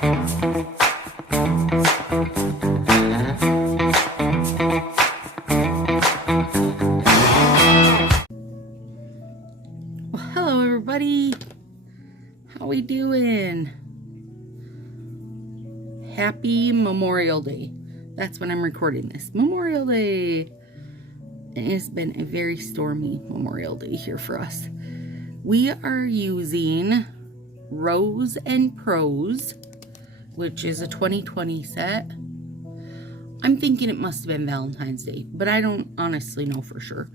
Well, hello everybody. How we doing? Happy Memorial Day. That's when I'm recording this. Memorial Day. And it's been a very stormy Memorial Day here for us. We are using Rose and Prose, which is a 2020 set. I'm thinking it must have been Valentine's Day, but I don't honestly know for sure.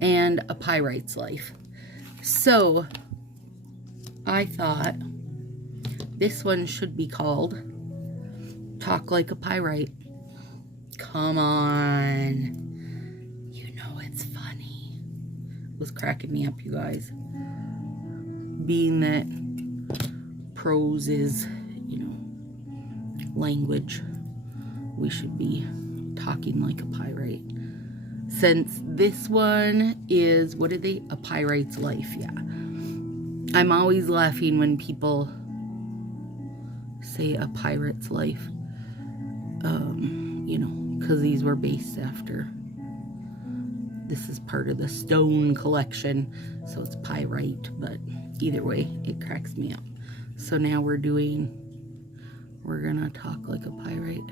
And a Pyrites Life. So, I thought this one should be called Talk Like a Pyrite. Come on. You know it's funny. It was cracking me up, you guys. Being that prose is, you know, language, we should be talking like a pyrite. Since this one is, what are they? A Pyrites Life, yeah. I'm always laughing when people say a pirate's life, you know, because these were based after. This is part of the stone collection, so it's pyrite, but either way, it cracks me up. So now we're gonna talk like a pyrite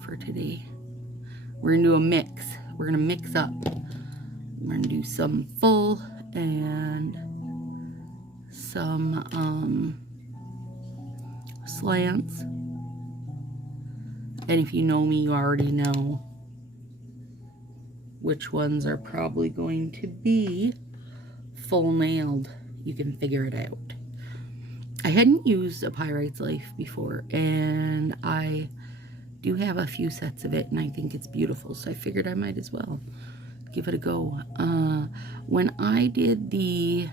for today. We're gonna do a mix. We're gonna mix up. We're gonna do some full and some slants. And if you know me, you already know which ones are probably going to be full nailed. You can figure it out. I hadn't used a Pyrites Life before, and I do have a few sets of it, and I think it's beautiful, so I figured I might as well give it a go. When I did the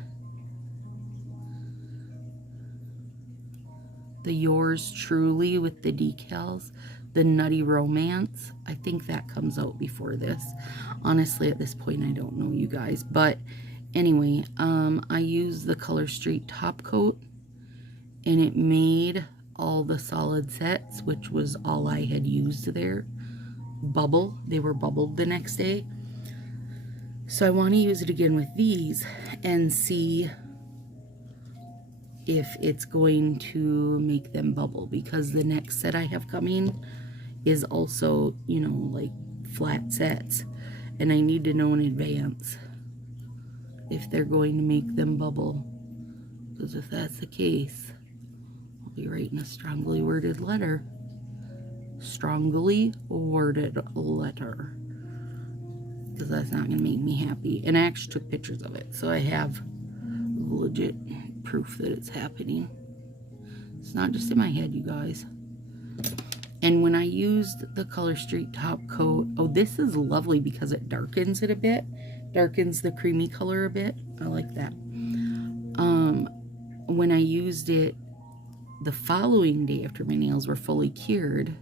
Yours Truly with the decals, the Nutty Romance, I think that comes out before this. Honestly, at this point, I don't know, you guys. But anyway, I used the Color Street top coat, and it made all the solid sets, which was all I had used there. Bubble. They were bubbled the next day. So I want to use it again with these and see if it's going to make them bubble, because the next set I have coming is also, you know, like flat sets, and I need to know in advance if they're going to make them bubble, because if that's the case, I'll be writing a strongly worded letter. Strongly worded letter, because that's not going to make me happy. And I actually took pictures of it, so I have legit proof that it's happening. It's not just in my head, you guys. And when I used the Color Street top coat, oh, this is lovely because it darkens it a bit, darkens the creamy color a bit. I like that. When I used it the following day after my nails were fully cured,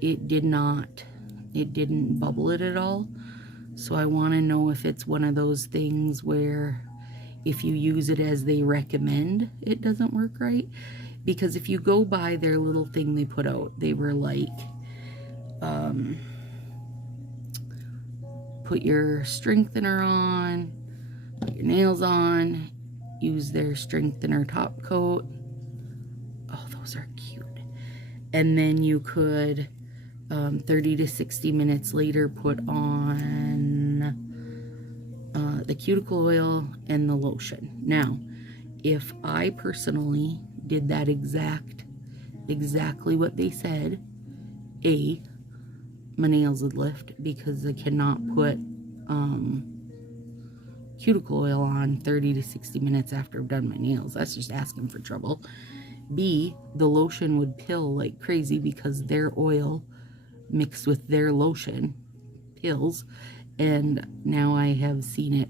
it didn't bubble it at all. So I want to know if it's one of those things where if you use it as they recommend, it doesn't work right. Because if you go by their little thing they put out, they were like, put your strengthener on, put your nails on, use their strengthener top coat. Oh, those are cute. And then you could 30 to 60 minutes later put on the cuticle oil and the lotion. Now, if I personally did that exactly what they said, my nails would lift, because I cannot put cuticle oil on 30 to 60 minutes after I've done my nails. That's just asking for trouble. B, the lotion would pill like crazy because their oil mixed with their lotion pills, and now I have seen it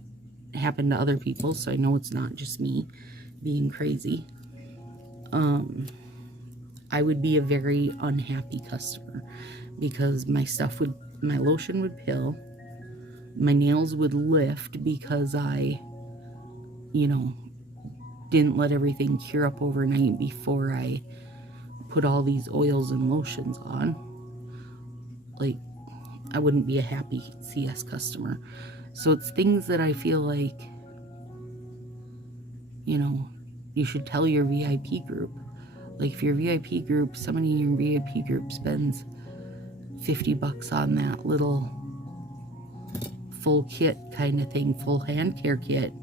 happen to other people, so I know it's not just me being crazy. I would be a very unhappy customer, because my lotion would pill, my nails would lift because I, you know, didn't let everything cure up overnight before I put all these oils and lotions on, like, I wouldn't be a happy CS customer. So it's things that I feel like, you know, you should tell your VIP group. Like, if your VIP group, somebody in your VIP group spends $50 on that little full kit kind of thing, full hand care kit,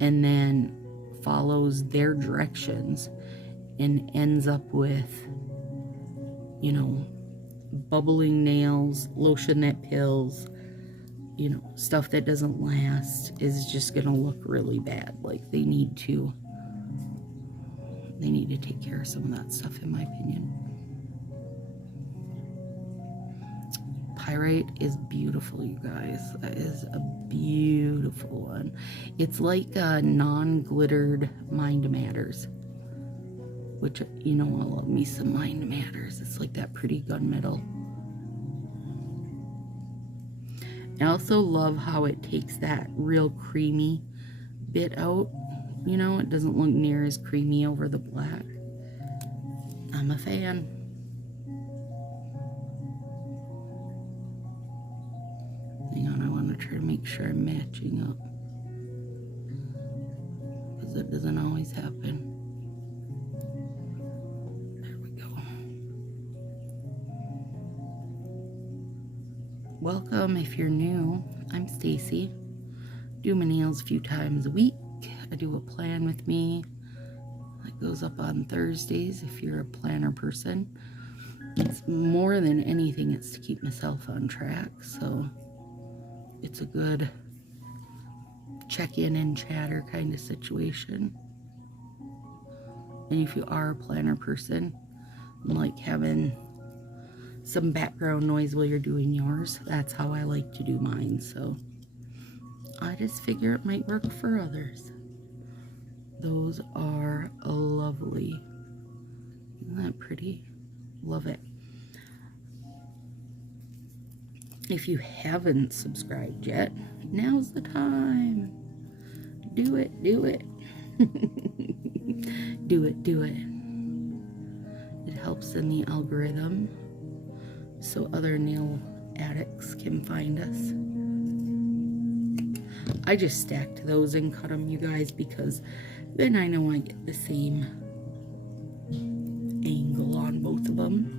and then follows their directions and ends up with, you know, bubbling nails, lotion that pills, you know, stuff that doesn't last, is just gonna look really bad. Like, they need to take care of some of that stuff, in my opinion. Pyrite is beautiful, you guys. That is a beautiful one. It's like a non-glittered Mind Matters, which, you know, I love me some Mind Matters. It's like that pretty gunmetal. I also love how it takes that real creamy bit out. You know, it doesn't look near as creamy over the black. I'm a fan. Hang on, I want to try to make sure I'm matching up, because it doesn't always happen. There we go. Welcome if you're new. I'm Stacy. Do my nails a few times a week. I do a plan with me that goes up on Thursdays if you're a planner person. It's more than anything, it's to keep myself on track, so it's a good check-in and chatter kind of situation. And if you are a planner person, like having some background noise while you're doing yours, that's how I like to do mine. So I just figure it might work for others. Those are lovely. Isn't that pretty? Love it. If you haven't subscribed yet, now's the time. Do it, do it. Do it, do it. It helps in the algorithm so other nail addicts can find us. I just stacked those and cut them, you guys, because then I know I get the same angle on both of them.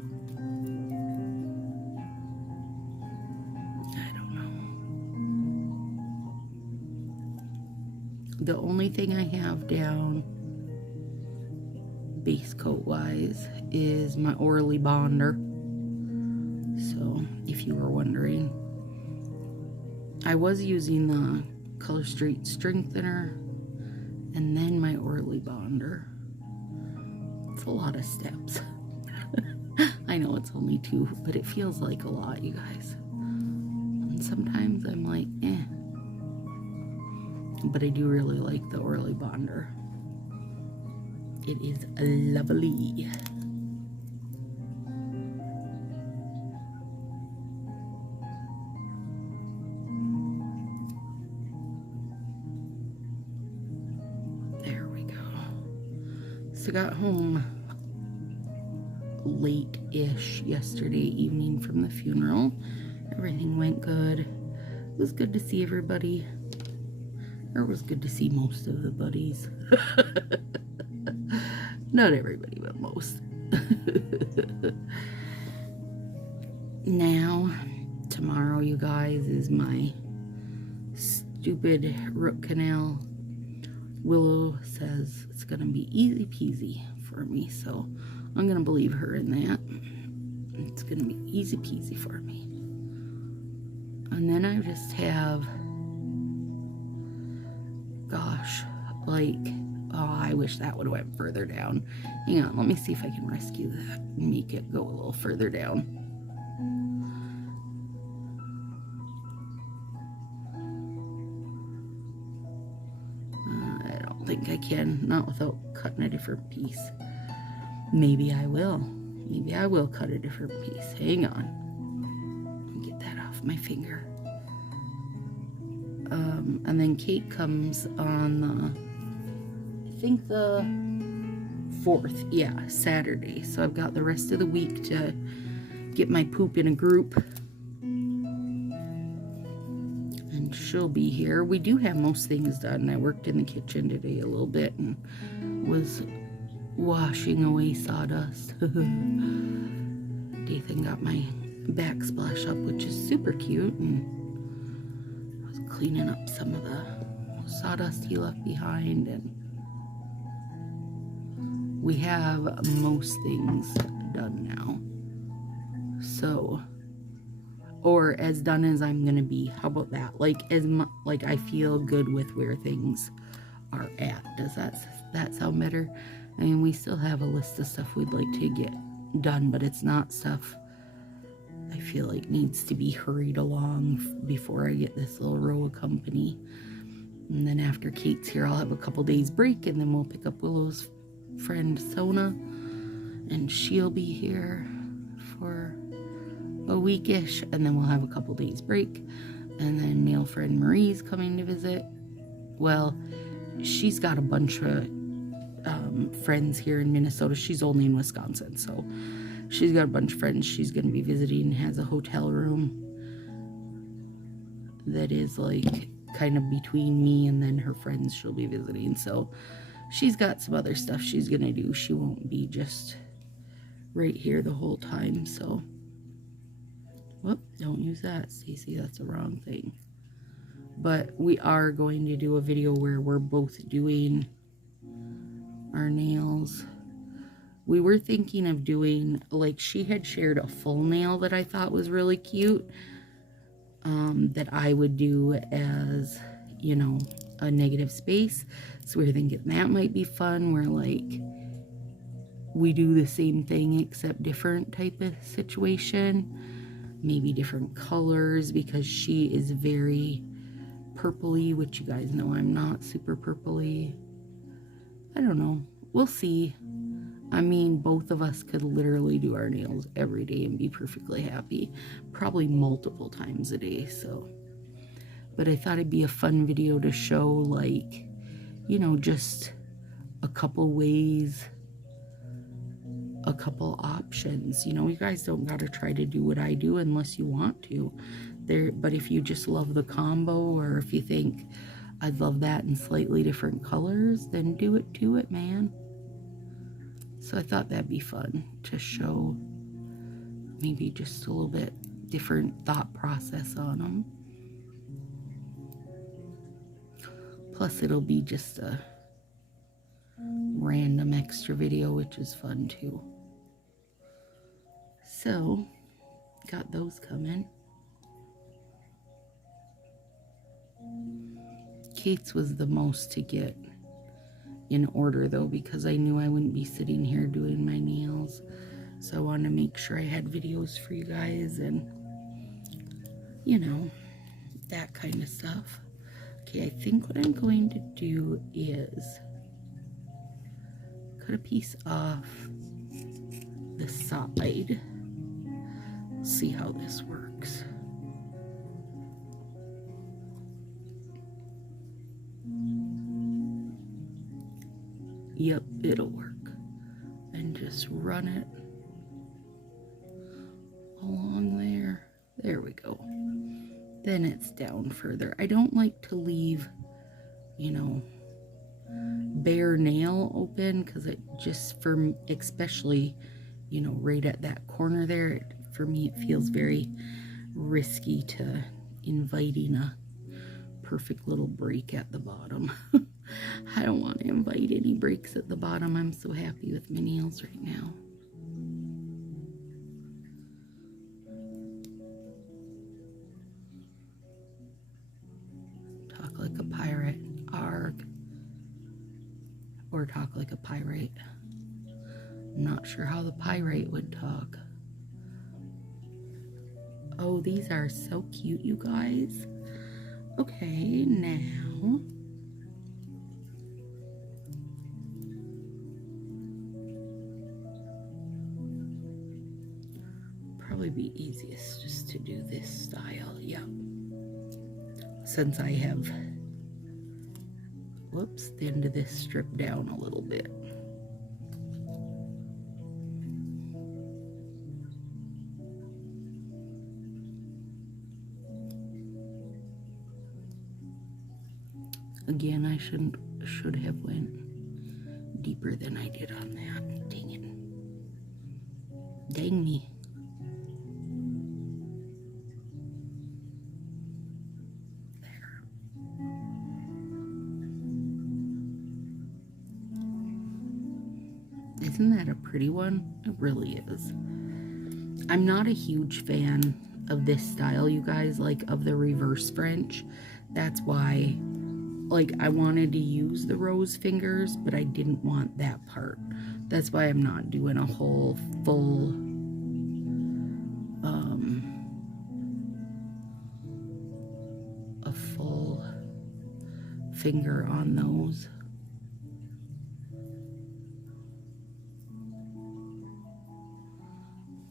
I don't know. The only thing I have down base coat wise is my Orly Bonder. So if you were wondering, I was using the Color Street Strengthener and then my Orly Bonder. It's a lot of steps. I know it's only 2, but it feels like a lot, you guys. And sometimes I'm like, eh. But I do really like the Orly Bonder. It is lovely. There we go. So I got home late-ish yesterday evening from the funeral. Everything went good. It was good to see everybody. Or it was good to see most of the buddies. Not everybody, but most. Now, tomorrow, you guys, is my stupid root canal. Willow says it's going to be easy peasy for me, so I'm going to believe her in that. It's going to be easy peasy for me. And then I just have, gosh, like, oh, I wish that would have went further down. Hang on, let me see if I can rescue that and make it go a little further down. I don't think I can, not without cutting a different piece. Maybe I will. Maybe I will cut a different piece. Hang on. Let me get that off my finger. And then Kate comes on the think the 4th, yeah, Saturday. So I've got the rest of the week to get my poop in a group. And she'll be here. We do have most things done. I worked in the kitchen today a little bit and was washing away sawdust. Dathan got my backsplash up, which is super cute, and I was cleaning up some of the sawdust he left behind, and we have most things done now. So, or as done as I'm gonna be. How about that? Like like I feel good with where things are at. Does that sound better? I mean, we still have a list of stuff we'd like to get done, but it's not stuff I feel like needs to be hurried along before I get this little row of company. And then after Kate's here, I'll have a couple days break, and then we'll pick up Willow's friend Sona, and she'll be here for a weekish, and then we'll have a couple days break. And then nail friend Marie's coming to visit. Well, she's got a bunch of friends here in Minnesota. She's only in Wisconsin, so she's got a bunch of friends she's going to be visiting, has a hotel room that is like kind of between me and then her friends she'll be visiting. So she's got some other stuff she's going to do. She won't be just right here the whole time. So, whoop, don't use that, Stacy. That's the wrong thing. But we are going to do a video where we're both doing our nails. We were thinking of doing, like, she had shared a full nail that I thought was really cute, that I would do as, you know, a negative space. So we were thinking that might be fun, where like we do the same thing except different type of situation, maybe different colors, because she is very purpley, which you guys know I'm not super purpley. I don't know, we'll see. I mean, both of us could literally do our nails every day and be perfectly happy, probably multiple times a day. So, but I thought it'd be a fun video to show, like, you know, just a couple ways, a couple options. You know, you guys don't gotta try to do what I do unless you want to. But if you just love the combo, or if you think I'd love that in slightly different colors, then do it, man. So I thought that'd be fun to show, maybe just a little bit different thought process on them. Plus it'll be just a random extra video, which is fun too. So, got those coming. Kate's was the most to get in order though, because I knew I wouldn't be sitting here doing my nails. So I wanted to make sure I had videos for you guys and, you know, that kind of stuff. Okay, I think what I'm going to do is cut a piece off the side. See how this works. Yep, it'll work. And just run it along there. There we go. Then it's down further. I don't like to leave, you know, bare nail open, because it just, for especially, you know, right at that corner there, for me it feels very risky to inviting a perfect little break at the bottom. I don't want to invite any breaks at the bottom. I'm so happy with my nails right now. Talk like a pirate. Arg. Or talk like a pyrite. I'm not sure how the pyrite would talk. Oh, these are so cute, you guys. Okay, now probably be easiest just to do this style. Yeah, since I have whoops, the end of this strip down a little bit. Again, I should have went deeper than I did on that. Dang it. Dang me. There. Isn't that a pretty one? It really is. I'm not a huge fan of this style, you guys, like of the reverse French. That's why, like, I wanted to use the rose fingers, but I didn't want that part. That's why I'm not doing a whole full finger on those.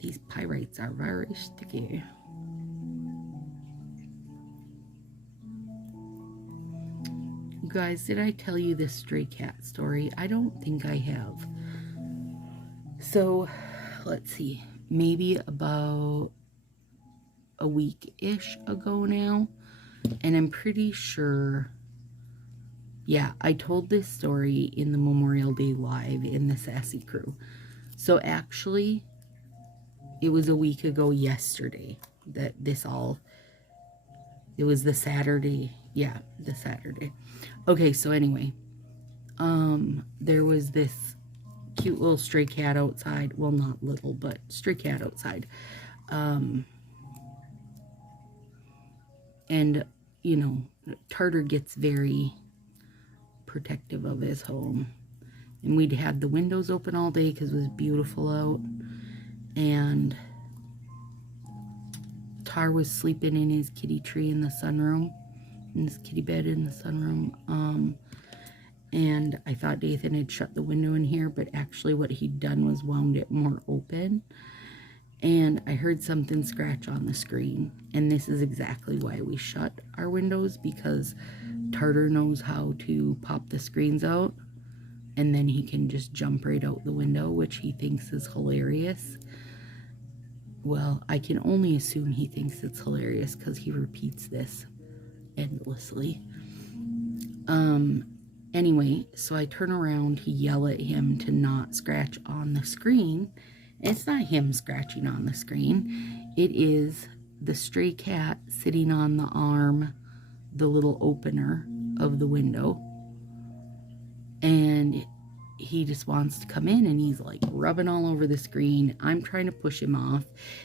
These pyrites are very sticky. You guys, did I tell you this stray cat story? I don't think I have. So, let's see. Maybe about a week-ish ago now. And I'm pretty sure, yeah, I told this story in the Memorial Day Live in the Sassy crew. So actually, it was a week ago yesterday that this all, it was the Saturday, yeah, the Saturday. Okay, so anyway, there was this cute little stray cat outside. Well, not little, but stray cat outside. And, you know, Tartar gets very protective of his home. And we'd had the windows open all day because it was beautiful out. And Tar was sleeping in his kitty tree in the sunroom, in his kitty bed in the sunroom. And I thought Nathan had shut the window in here, but actually what he'd done was wound it more open. And I heard something scratch on the screen. And this is exactly why we shut our windows, because Tartar knows how to pop the screens out. And then he can just jump right out the window, which he thinks is hilarious. Well, I can only assume he thinks it's hilarious because he repeats this endlessly. Anyway, so I turn around to yell at him to not scratch on the screen. It's not him scratching on the screen. It is the stray cat sitting on the arm, the little opener of the window. And he just wants to come in, and he's like rubbing all over the screen. I'm trying to push him off,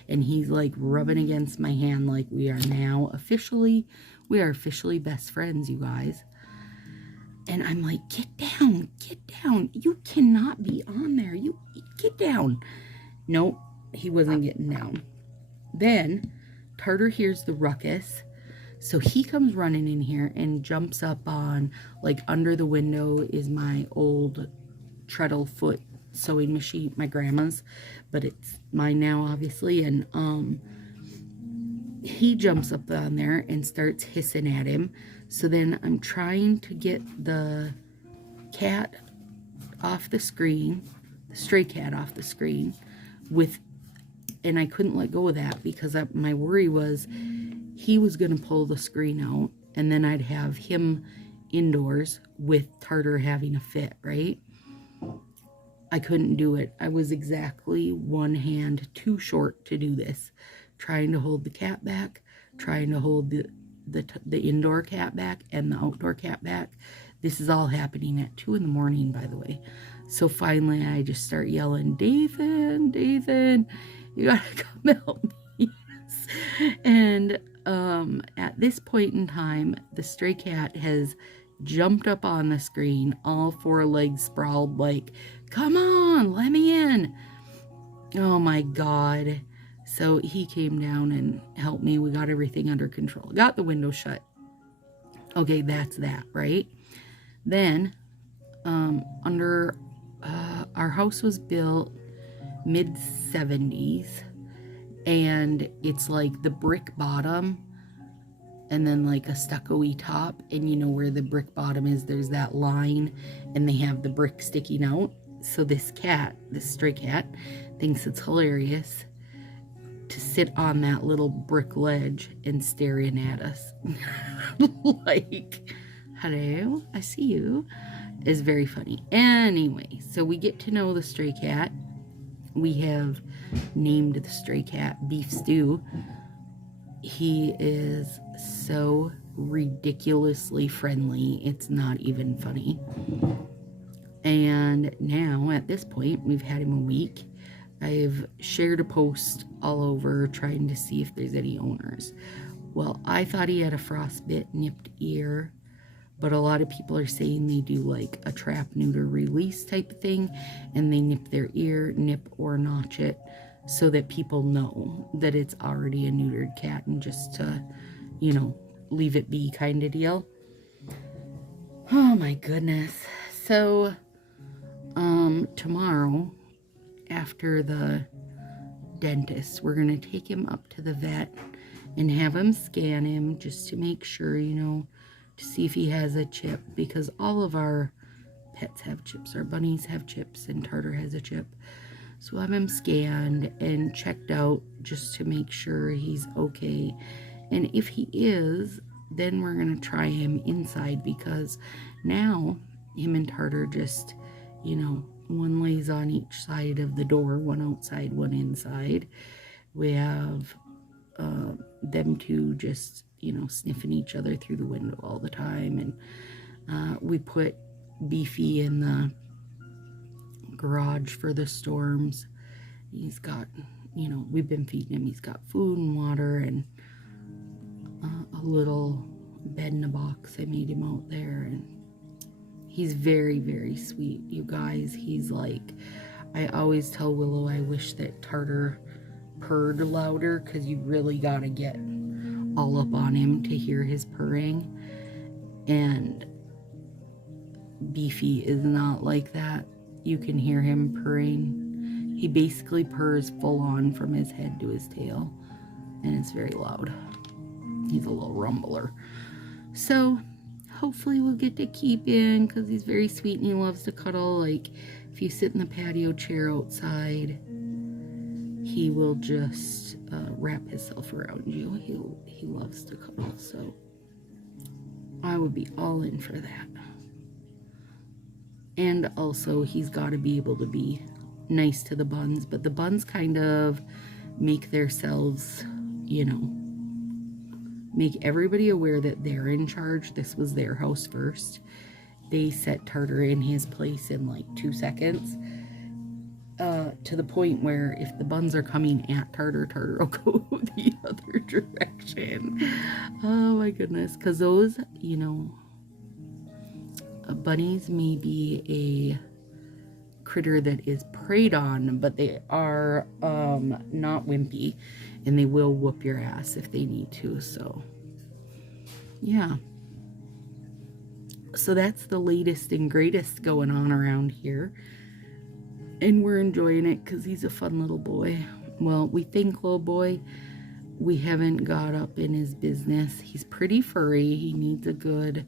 and he's like rubbing against my hand like we are officially best friends, you guys. And I'm like, get down. You cannot be on there. You get down. Nope, he wasn't getting down. Then Tartar hears the ruckus. So he comes running in here and jumps up on, like, under the window is my old treadle foot sewing machine, my grandma's, but it's mine now, obviously. And he jumps up on there and starts hissing at him. So then I'm trying to get the cat off the screen, the stray cat off the screen, and I couldn't let go of that because my worry was he was going to pull the screen out, and then I'd have him indoors with Tartar having a fit, right? I couldn't do it. I was exactly one hand too short to do this. Trying to hold the cat back, trying to hold the indoor cat back and the outdoor cat back. This is all happening at 2 in the morning, by the way. So finally, I just start yelling, Dathan, you gotta come help me. And at this point in time, the stray cat has jumped up on the screen, all 4 legs sprawled, like, come on, let me in. Oh my God. So he came down and helped me. We got everything under control. Got the window shut. Okay, that's that, right? Then, our house was built mid-70s, and it's like the brick bottom and then like a stucco-y top, and you know where the brick bottom is, there's that line, and they have the brick sticking out. So this stray cat, thinks it's hilarious to sit on that little brick ledge and staring at us. Like, hello, I see you. Is very funny. Anyway, so we get to know the stray cat. We have named the stray cat Beef Stew. He is so ridiculously friendly, it's not even funny. And now at this point, we've had him a week. I've shared a post all over trying to see if there's any owners. Well, I thought he had a frostbite nipped ear, but a lot of people are saying they do like a trap, neuter, release type of thing, and they nip their ear, nip or notch it, so that people know that it's already a neutered cat, and just to, you know, leave it be kind of deal. Oh my goodness. So, tomorrow, after the dentist, we're going to take him up to the vet and have him scan him just to make sure, you know, to see if he has a chip, because all of our pets have chips. Our bunnies have chips, and Tartar has a chip. So we'll have him scanned and checked out just to make sure he's okay. And if he is, then we're going to try him inside, because now him and Tartar just, you know, one lays on each side of the door, one outside, one inside. We have them two just, you know, sniffing each other through the window all the time. And we put Beefy in the garage for the storms. He's got, you know, we've been feeding him. He's got food and water and a little bed in a box. I made him out there, and he's very, very sweet, you guys. He's like, I always tell Willow I wish that Tartar purred louder, because you really got to get all up on him to hear his purring. And Beefy is not like that. You can hear him purring. He basically purrs full on from his head to his tail, and it's very loud. He's a little rumbler. So hopefully we'll get to keep him, because he's very sweet and he loves to cuddle. Like, if you sit in the patio chair outside, he will just wrap himself around you. He loves to cuddle, so I would be all in for that. And also, he's got to be able to be nice to the buns, but the buns kind of make themselves, you know, make everybody aware that they're in charge. This was their house first. They set Tartar in his place in like 2 seconds, to the point where if the buns are coming at Tartar, Tartar will go the other direction. Oh my goodness, because those, you know, bunnies may be a critter that is preyed on, but they are not wimpy, and they will whoop your ass if they need to. So yeah, so that's the latest and greatest going on around here, and we're enjoying it because he's a fun little boy. Well, we think little boy. We haven't got up in his business. He's pretty furry. He needs a good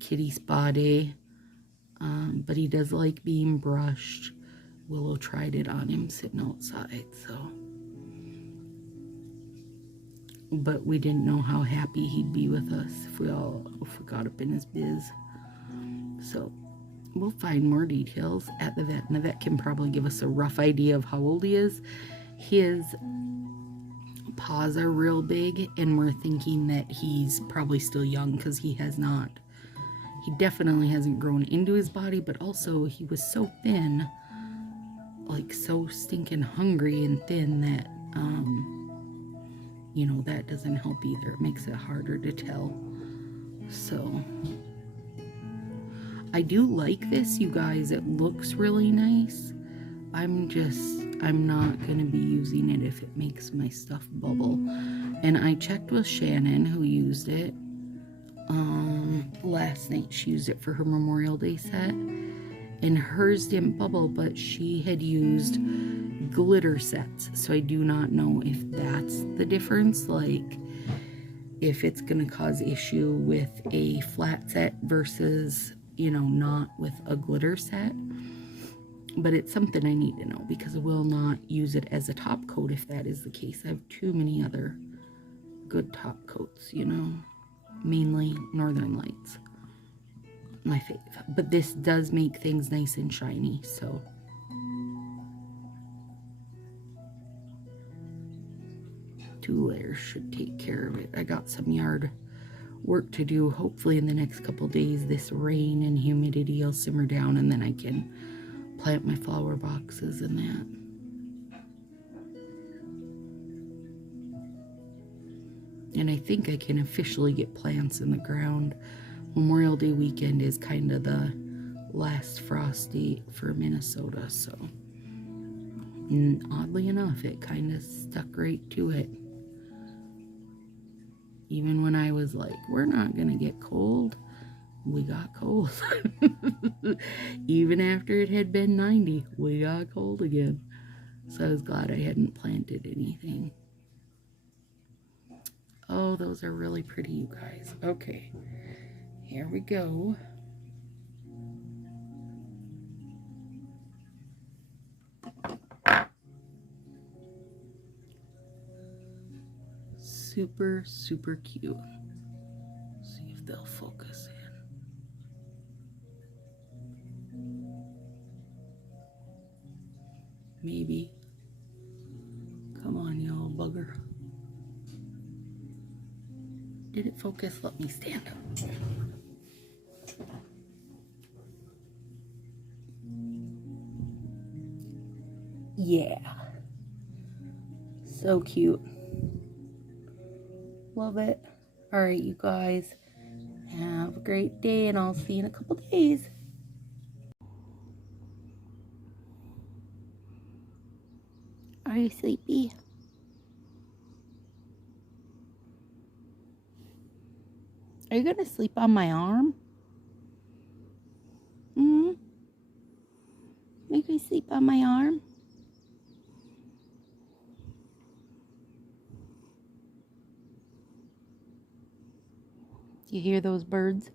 kitty spa day, but he does like being brushed. Willow tried it on him sitting outside, so, but we didn't know how happy he'd be with us if we got up in his biz. So we'll find more details at the vet, and the vet can probably give us a rough idea of how old he is. His paws are real big, and we're thinking that he's probably still young, because he definitely hasn't grown into his body, but also he was so thin, like so stinking hungry and thin, that you know, that doesn't help either. It makes it harder to tell. So I do like this, you guys. It looks really nice. I'm not going to be using it if it makes my stuff bubble. And I checked with Shannon, who used it last night. She used it for her Memorial Day set, and hers didn't bubble, but she had used glitter sets. So I do not know if that's the difference. Like, if it's going to cause issue with a flat set versus, you know, not with a glitter set. But it's something I need to know because I will not use it as a top coat if that is the case. I have too many other good top coats, you know, mainly Northern Lights, my fave. But this does make things nice and shiny, so. Two layers should take care of it. I got some yard work to do. Hopefully in the next couple days, this rain and humidity will simmer down and then I can plant my flower boxes and that. And I think I can officially get plants in the ground. Memorial Day weekend is kind of the last frost date for Minnesota, so. And oddly enough, it kind of stuck right to it. Even when I was like, we're not gonna get cold, we got cold. Even after it had been 90, we got cold again. So I was glad I hadn't planted anything. Oh, those are really pretty, you guys. Okay, here we go. Super, super cute. See if they'll focus in. Maybe. Come on, you old bugger. Did it focus? Let me stand up. Yeah. So cute. Love it. All right, you guys. Have a great day, and I'll see you in a couple days. Are you sleepy? Are you gonna sleep on my arm? Make me sleep on my arm. You hear those birds?